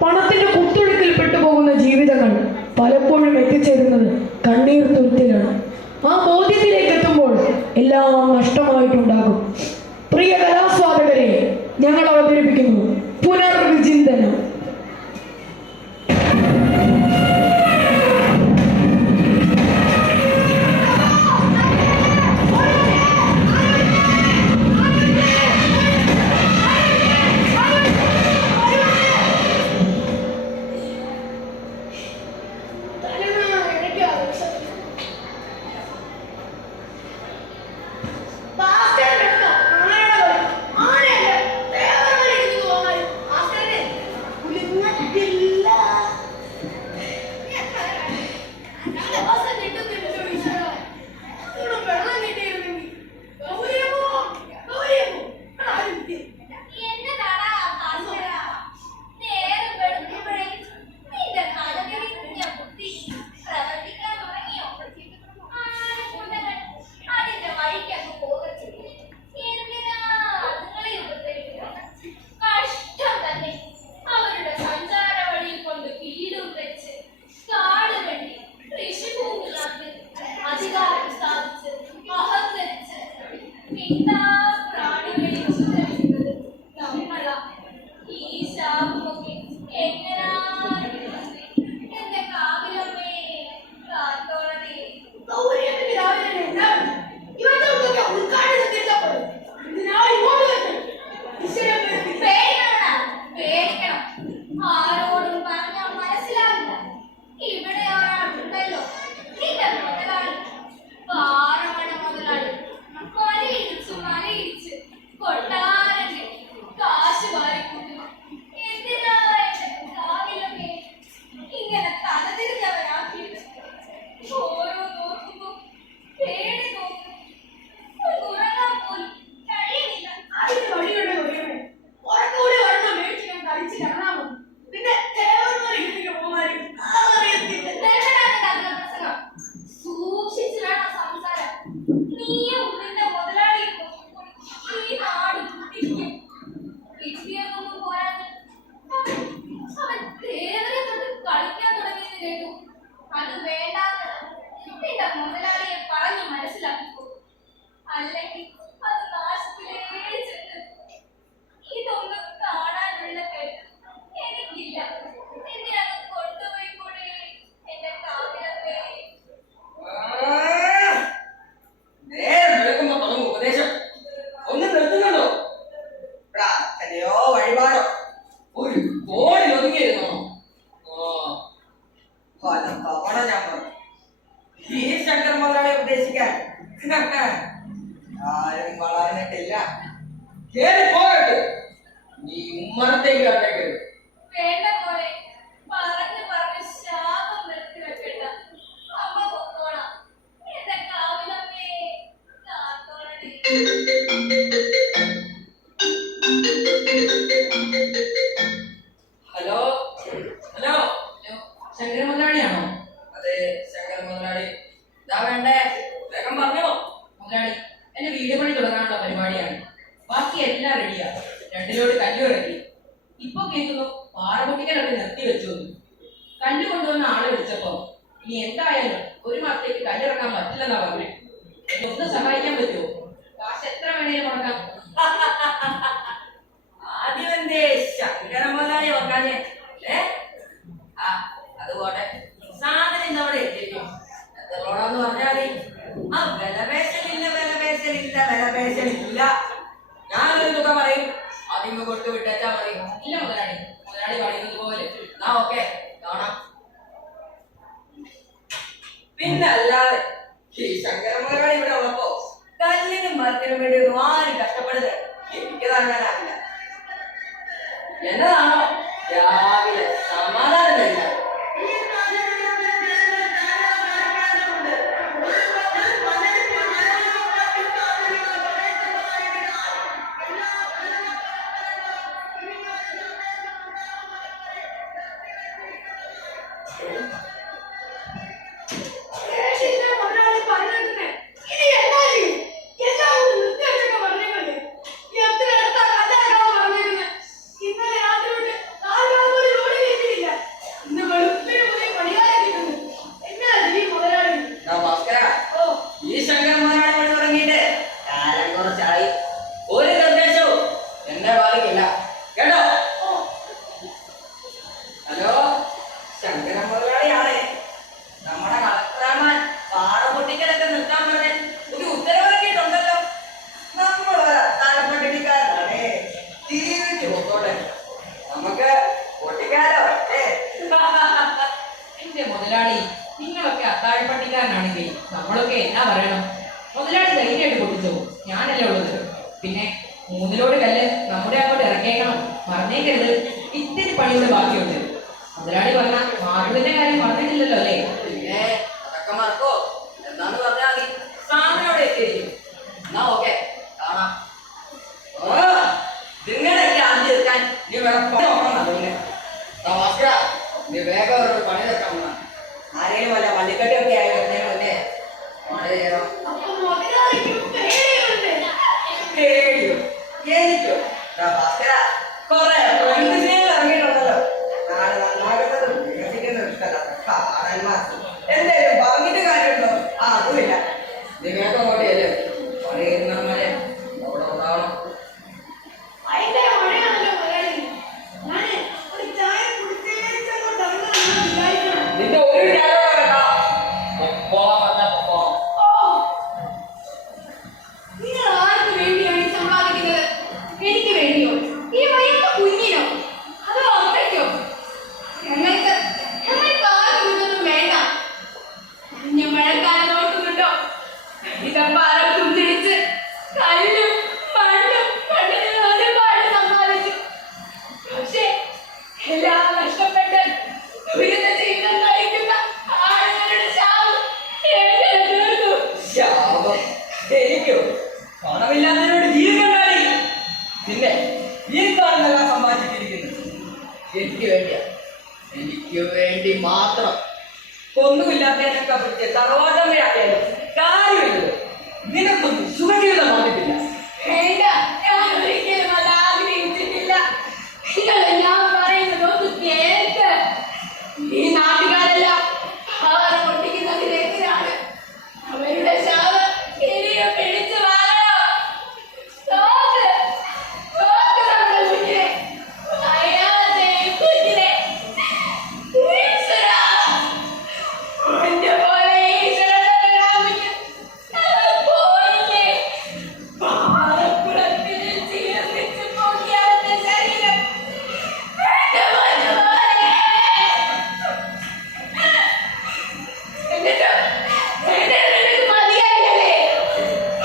പണത്തിന്റെ കുത്തൊഴുക്കിൽ പെട്ടുപോകുന്ന ജീവിതങ്ങൾ പലപ്പോഴും എത്തിച്ചേരുന്നത് കണ്ണീർ തുരുത്തിലാണ്. ആ ബോധ്യത്തിലേക്ക് എത്തുമ്പോൾ എല്ലാം നഷ്ടമായിട്ടുണ്ടാകും. പ്രിയ കലാസ്വാദകരെ, ഞങ്ങൾ അവതരിപ്പിക്കുന്നു പുനർവിചിന്തനം. ഹലോ ഹലോ ശങ്കര മുതലാളിയാണോ? അതെ, ശങ്കര മുതലാളി. ഇതാ വേണ്ടേ, വേഗം പറഞ്ഞോ. മുതലാളി, എന്റെ വീട് പണി തുടങ്ങാനുള്ള പരിപാടിയാണ്. ബാക്കി എല്ലാം റെഡിയാ. 2 ലോഡ് കല്ല് ഇറക്കി. ഇപ്പൊ കേൾക്കുന്നു പാറപൊട്ടിക്കലൊക്കെ നിർത്തി വെച്ചു. കല്ല് കൊണ്ടുവന്ന ആളെ വിളിച്ചപ്പോ ഇനി എന്തായാലും 1 മാസത്തേക്ക് കല്ലിറക്കാൻ പറ്റില്ലെന്നാ പറഞ്ഞേ. എന്നെ ഒന്ന് സഹായിക്കാൻ പറ്റുമോ? കാശ് എത്ര വേണേലും മുടക്കാം. ആദ്യം എന്തേ ശങ്കര മുതലാളി ഓർക്കാഞ്ഞേ? അതുപോലെ സാധനം ഇന്നവിടെ എത്തിക്കും. എത്രയോടാന്ന് പറഞ്ഞാല് വിലപേശലില്ല. ഞാനൊരു തുക പറയും, അതിങ്ങ് കൊടുത്തു വിട്ടാ പറയും. ഇല്ല മുതലാളി, മുതലാളി പറയുന്നത് പോലെ. ഓക്കെ, കാണാം. പിന്നല്ലാതെ ഈ ശങ്കര മുതലാളി ഇവിടെ ഉള്ളപ്പോ കല്ലിനും മരത്തിനും വേണ്ടി ആരും കഷ്ടപ്പെടുന്നത് എനിക്ക് താങ്ങാനാവില്ല. എന്നതാണോ രാവിലെ സമാധാനം തരില്ല. എത്ര അറിയാലോ ഏ എന്റെ മുതലാളി, നിങ്ങളൊക്കെ അത്താഴപ്പട്ടിക്കാരനാണെങ്കിൽ നമ്മളൊക്കെ എന്നാ പറയണം? മുതലാളി ധൈര്യമായിട്ട് പൊട്ടിച്ചു, ഞാനല്ലേ ഉള്ളത്. പിന്നെ മൂന്നിലോട് കല്ല് നമ്മുടെ അങ്ങോട്ട് ഇറക്കേക്കണം, മറന്നേക്കരുത്. ഇത്തിരി പണിയുടെ ബാക്കിയുണ്ട്. മുതലാളി പറഞ്ഞ മാറുവിന്റെ കാര്യം പറഞ്ഞിട്ടില്ലല്ലോ അല്ലേ? പിന്നെ അതൊക്കെ മറക്കോ? എന്താന്ന് പറഞ്ഞാൽ മതി, സാധനോടെ എത്തിയിരിക്കും. എന്നാ ഓക്കെ, കാണാം. ഓ നിങ്ങളൊക്കെ ആദ്യം തീർക്കാൻ നീ വേറെ പണി നോക്കണം. പിന്നെ ഭാസ്കര, നീ വേഗം ഒരു പണി തീർക്കാൻ പോണം. ആരെങ്കിലും വല്ല വള്ളിക്കെട്ടിയൊക്കെ ആയി വരുന്നേ പണി ചെയ്യണം. പേടിയോ? എനിക്കോ? ഭാസ്കര, കുറെ ഇറങ്ങിയിട്ടുണ്ടല്ലോ. നാളെ നന്നാകുന്നതും വികസിക്കുന്നതും ഇഷ്ടമല്ലാത്ത കാടന്മാർ. എന്തായാലും പറഞ്ഞിട്ട് കാര്യമുണ്ടോ? ആ അതുമില്ല. നീ വേഗം അങ്ങോട്ട് ചെല്ല്. പണി ചെയ്യുന്നവന്മാരെ അവിടെ ഉണ്ടാവണം. നിന്റെ ഒരു ഡയലോഗ് വേണ്ട. പോവാൻ വന്നാ പോവാം. എനിക്ക് വേണ്ടിയോ? ഈ വയ്യാത്ത കുഞ്ഞിനോ അതോ അമ്മയ്ക്കോ? ഞങ്ങൾക്ക് ആർക്കും വേണ്ട. മഴക്കാലം നോക്കുന്നുണ്ടോ? ഇതപ്പാറ കുന്നിടിച്ച് കല്ലും മണ്ണും കണ്ടതിന് ഒരുപാട് സമ്പാദിച്ചു. പക്ഷേ എല്ലാം നഷ്ടപ്പെട്ട് ദുരിത ജീവിതം നയിക്കുന്ന ആളുകളുടെ ശാപം എങ്ങനെ തീർന്നു? ശാപം എനിക്കോ? പണമില്ലാത്തവരോട് ജീവിക്കണ്ടായി. പിന്നെ ഈ കാണുന്നെല്ലാം സമ്പാദിച്ചിരിക്കുന്നു എനിക്ക് വേണ്ടിയാ, എനിക്ക് വേണ്ടി മാത്രം. ഒന്നുമില്ലാത്തതിനൊക്കെ പിടിച്ച് തറവാട്ടമ്മയാക്കിയാലും കാര്യമില്ലല്ലോ. നിനക്കൊന്നും സുഖജീവിതം വന്നിട്ടില്ല. വേണ്ട, ഞാൻ ഒരിക്കലും അത് ആഗ്രഹിച്ചിട്ടില്ല. നിങ്ങള് ഞാൻ പറയുന്നത് ഒന്ന് കേൾക്ക്. ഈ നാട്ടുകാരെല്ലാം ആറ് പൊട്ടിക്കുന്നതിനെതിരാണ്. അവരുടെ ശാപം ഇനിയും പിടിച്ചു വാഴണം. നോക്ക്, നോക്ക് നമ്മുടെ കുഞ്ഞിനെ, അയാളെ കുഞ്ഞിനെ. ഈശ്വരാ, എന്റെ പോലെ ഈശ്വരനെ രാമിക്കും പോയില്ലേ? പാറക്കുളത്തിൽ ചീർത്തിച്ച് പോക്കിയ അവന്റെ ശരീരം എന്റെ മനുമോനെ. എന്നിട്ട് നിനക്ക് മതിയായില്ലേ?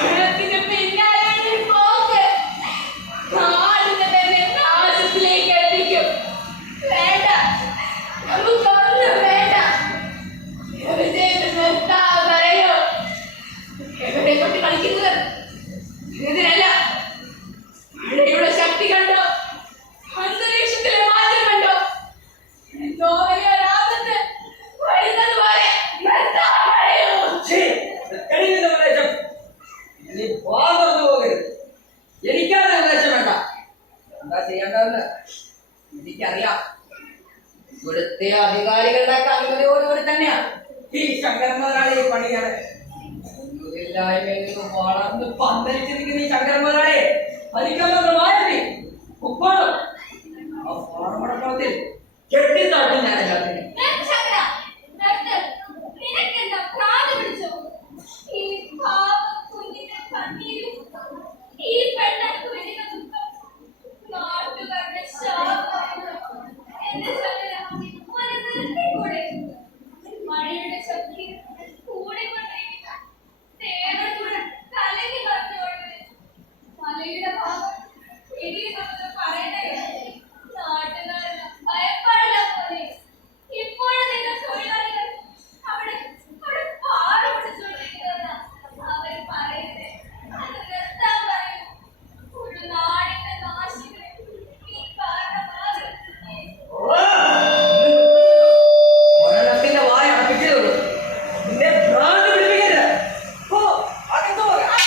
പണത്തിന് പിന്നാലെ ഈ പോക്ക് നാടിനെ തന്നെ നാശത്തിലേക്ക് എത്തിക്കും. വേണ്ട, നമുക്കൊന്നും വേണ്ട. പറയോ എവിടെ തൊട്ട് കളിക്കുന്നത്? ഇതിനല്ല. മഴയുടെ ശക്തി കണ്ടോ? അന്തരീക്ഷത്തിലെ മാറ്റം കണ്ടോ? എന്തോ വലിയൊരാപത്ത് വരുന്നത് പോലെ നിർത്താൻ പറയൂ. ഛീ, കഴിഞ്ഞ ഉപദേശം നീ തുറന്നു പോകരുത്. എനിക്കാണ് ഉപദേശം വേണ്ട. എന്താ ചെയ്യേണ്ടതെന്ന് എനിക്കറിയാം. ഇവിടുത്തെ അധികാരികളുടെ അനുമതിയോടുകൂടി തന്നെയാണ് ഈ ശങ്കരൻ മുതലാളി പണിയാണ്. ഒന്നുമില്ലായ്മയിൽ നിന്ന് വളർന്ന് പന്തലിച്ചിരിക്കുന്ന ഈ ശങ്കരൻ മുതലാളിയെ അധികമായി ഉപ്പാടും ആ പാറമടക്കളത്തിൽ കെട്ടിത്താട്ടി ഞാൻ എല്ലാത്തിനും. ശങ്കര, നിർത്ത്. നിനക്കെന്താ പ്രാന്ത് പിടിച്ചോ? ഈ പാവം കുഞ്ഞിന്റെ കണ്ണീരും ഈ പെണ്ണക്ക് വരുന്ന ദുഃഖം നാട്ടുകാരുടെ ശാപമായിരുന്നു. എന്റെ ശങ്കര, ഒരു നിർത്തിക്കൂടെ? മഴയുടെ ശക്തി കൂടിക്കൊണ്ടിരിക്കുന്ന തേവതൂടെ കലങ്ങി മറിഞ്ഞോടുന്നത്. മലയുടെ ഭാഗം ഇടിയുന്നത് പറയണേ. നാട്ടുകാരെല്ലാം ഭയപ്പാടില്ല പോലെ. ഇപ്പോഴും നിങ്ങൾ തൊഴിലാളികൾ അവിടെ അവിടെ പാറ പിടിച്ചുകൊണ്ടിരിക്കുന്നതെന്നാ അവര് പറയുന്നത്. അത് നിർത്താൻ പറയും. ഒരു നാടിന്റെ നാശികളെ ഈ കാരണമാകും. ഒരെണ്ണത്തിന്റെ വായ അടപ്പിച്ചതുള്ളൂ. നിന്നെ ഭ്രാന്ത് പിടിപ്പിക്കരുത്. ഓ അകത്ത് പോകാം.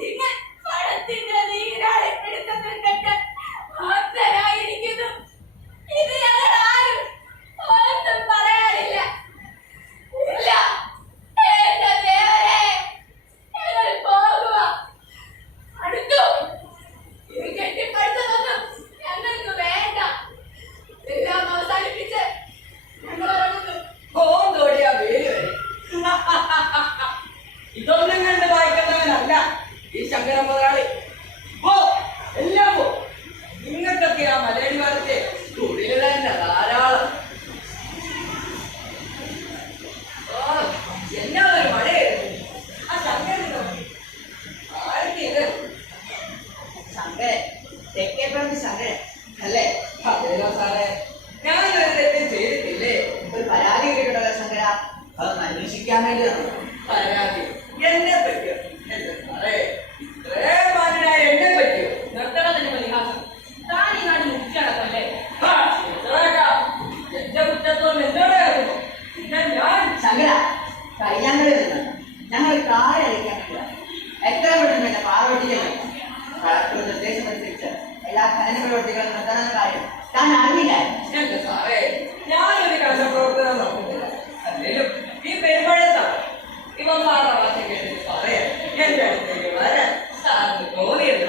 നിങ്ങൾ പണത്തിന്റെ നീരാളി പിടുത്തത്തിൽ കെട്ട് ഭക്തരായിരിക്കുന്നു. ഇത് ഞങ്ങൾ ആരും ഒന്നും പറയാനില്ല. ഇല്ല, എന്റെ ദേവരെ, ഞങ്ങൾ പോകുക. അടുത്തു. ഇത് കെട്ടിപ്പടുത്തതൊന്നും ഞങ്ങൾക്ക് വേണ്ട. എല്ലാം അവസാനിപ്പിച്ച് ഞങ്ങൾ ഇറങ്ങുന്നു. കോന്തോടിയാ വേര് വരെ. ഇതൊന്നും കണ്ട് വായിക്കുന്നവനല്ല ഈ ശങ്കരൻ മുതലാളി. പോ, എല്ലാം പോ. നിങ്ങൾക്കൊക്കെ ആ മല പ്രവർത്തികൾ നടത്താൻ കാര്യം താൻ അറിഞ്ഞില്ലായിരുന്നു. എന്റെ സാറേ, ഞാനൊരു കലാപ്രവർത്തനം നടത്തുന്നില്ല. അല്ലേലും ഈ പെരുമ്പഴത്താണ് ഇവന്മാരുടെ വാശി കേട്ടിട്ട് പറയാ എന്റെ അടുത്തേക്ക് വരാൻ സാറിന് തോന്നിയത്.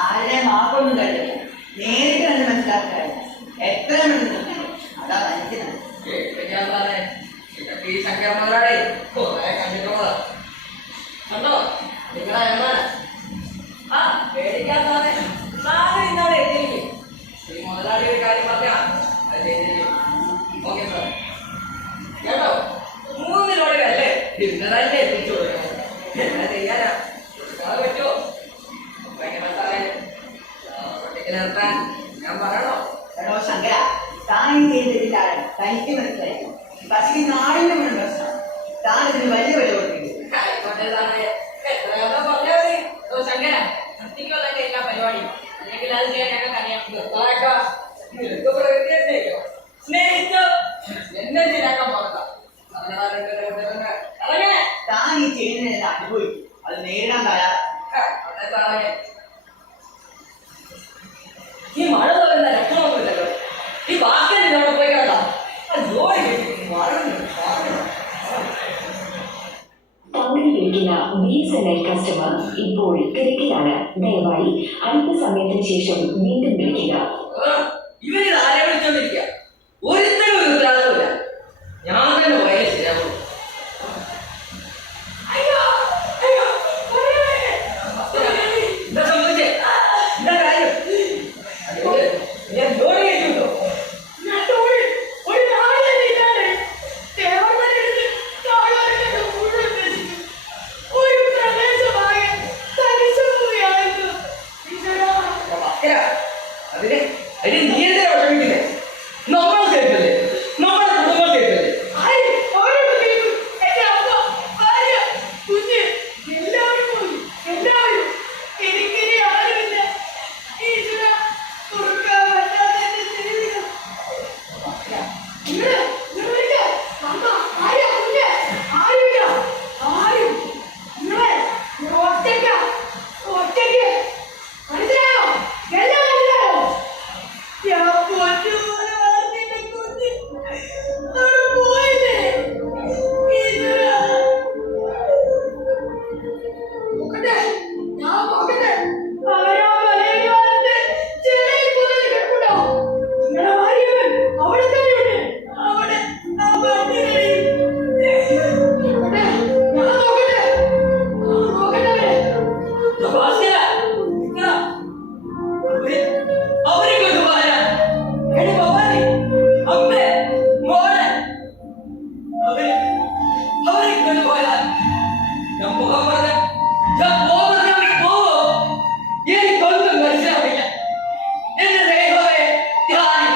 ആരെ മാപ്പൊന്നും കഴിയില്ല. നേരിട്ട് തന്നെ മനസ്സിലാക്കായിരുന്നു. എത്ര മണി അതാ മനസ്സിലാണ്. ഞാൻ സാറേ, ഇതൊക്കെ ഈ ശങ്കര മുതലാളി കുറെ കണ്ടിട്ടുള്ളതാ. കണ്ടോ നിങ്ങളെ എമ്മാനെ? ആ പേടിക്കാൻ സാറേ, സാറ് ഇന്നവിടെ എത്തിയിരിക്കും. ഈ മുതലാളി ഒരു കാര്യം പറഞ്ഞാ അത് ചെയ്തിരിക്കും. ഓക്കെ സാർ കേട്ടോ. 3 ലോഡിലല്ലേ ഇന്നലെ എത്തിച്ചു കൊടുക്കണം. എന്നാ ചെയ്യാനാ? കൊടുക്കാതെ പറ്റുമോ? ഭയങ്കര സാറേ, ഒറ്റയ്ക്ക് നിർത്താൻ ഞാൻ പറയണോ? എടോ ശങ്കര, താൻ ചെയ്തിട്ടാണ് തനിക്ക് മനസ്സിലായി. പക്ഷേ ഈ നാടിന്റെ മുഴുവൻ പ്രശ്നം. താൻ ഇതിന് വലിയ വില കൊടുത്തിരിക്കും. ആയിക്കോട്ടെ സാറേ, എത്രയാണോ പറഞ്ഞാൽ മതി. ഓ ശങ്കര, നിർത്തിക്കോ തന്നെ എല്ലാ പരിപാടിയും. അല്ലെങ്കിൽ അത് ചെയ്യാൻ ഞങ്ങൾക്ക് അറിയാം. നിർത്താനൊക്കെ നിനക്ക് പ്രകൃതിയെ സ്നേഹിക്കോ? സ്നേഹിച്ചോ എന്നെ ശരിയാക്കാൻ പാടില്ല. അതങ്ങനെ താൻ ഈ ചെയ്യുന്നതിന് അനുഭവിക്കും. അത് നേരിടാൻ തയ്യാർ. അതെ സാറേ, ഈ മഴ പറയുന്ന ലക്ഷണമൊന്നുമില്ലല്ലോ. ഈ വാക്കിന്റെ അവിടെ പോയി കേട്ടോ. ആ ജോലി താങ്കൾ വിളിക്കുന്ന BSNL കസ്റ്റമർ ഇപ്പോൾ തിരക്കിലാണ്. ദയവായി അല്പസമയത്തിന് ശേഷം വീണ്ടും വിളിക്കുക. ഇവര് ആരെ വിളിച്ചോണ്ടിരിക്കുക? ഒരുത്തരും ഒരു ഉത്തരവാദിത്തമില്ല. ഞാൻ തന്നെ പോയാലേ ശരിയാവുള്ളൂ. എന്താ സംഭവിച്ചേ? എന്താ കാര്യം? ഞാൻ ജോലി കഴിഞ്ഞുണ്ടോ? അതിന് നീ എന്തിനാ വിഷമിക്കുന്നേ? നമ്മൾ കേട്ടല്ലേ, നമ്മുടെ കുടുംബം കേട്ടല്ലേ. അവരെ കൊണ്ടുപോരാ. എടി ഭവാനി, അമ്മേ, മോനെ, അവരെ കൊണ്ടുപോരാ. ഞാൻ പോകാൻ പറഞ്ഞ പോവോ? എനിക്കൊന്നും മനസ്സിലാവില്ല. എന്റെ ദൈവമേ, ദൈവമേ,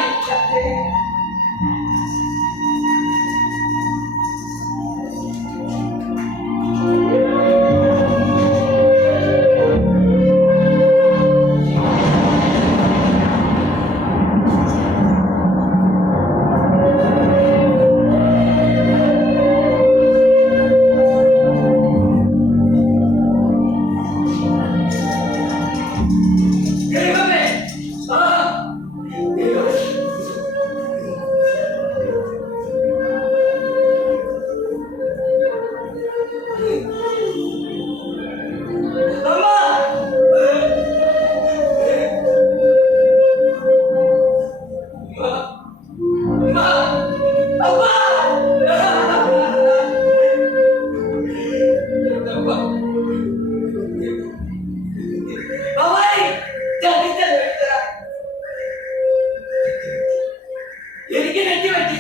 എനിക്ക് തെറ്റി പറ്റി.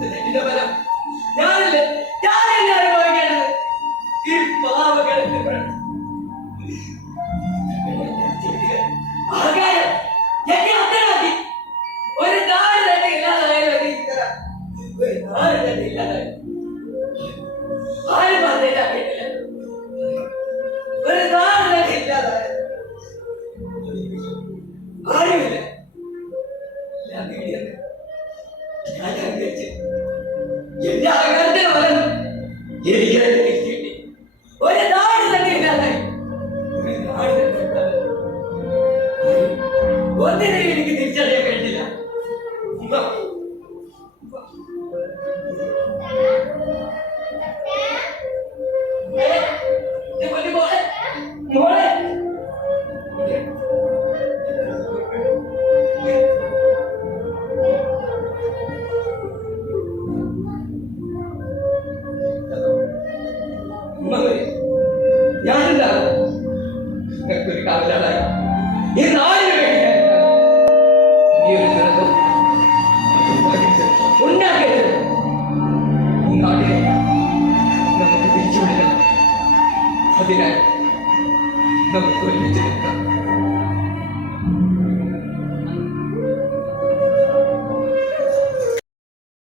തെറ്റിന്റെ ഫലം ഞാനല്ലേ അനുഭവിക്കേണ്ടത്. ഈ പാവകൾ ആകാരം എന്നെ അത്രമാക്കി. ഒരു നാട് തന്നെ ഇല്ലാതായാലും ഒരു നാട് തന്നെ ഇല്ലാതായി. ആരും പറഞ്ഞില്ല, ഒരു നാട് തന്നെ ഇല്ലാതായ ആരുമില്ല. ഞാൻ നേടിയത് ഞാൻ അംഗീകരിച്ചു. എന്റെ അകലത്തിന് പകരം എനിക്ക് തന്നെ തിരിച്ചു കിട്ടി. ഒരു നാട് തന്നെ ഇല്ലാതായി. ഒരു നാട് തന്നെ ഇല്ലാതായി. ഒന്നിനെയും എനിക്ക് തിരിച്ചറിയാൻ കഴിഞ്ഞില്ല. മോളെ മോളെ ഞാനില്ല ഒരു കാവലാളായി ഈ നാടിന് വേണ്ടി ഈ ഒരു ദുരന്തം ഉണ്ടാക്കരുത്. ഈ നാടിനെ നമുക്ക് തിരിച്ചുവിടണം. അതിനാൽ നമുക്ക് ഒരുമിച്ച് നിൽക്കാം.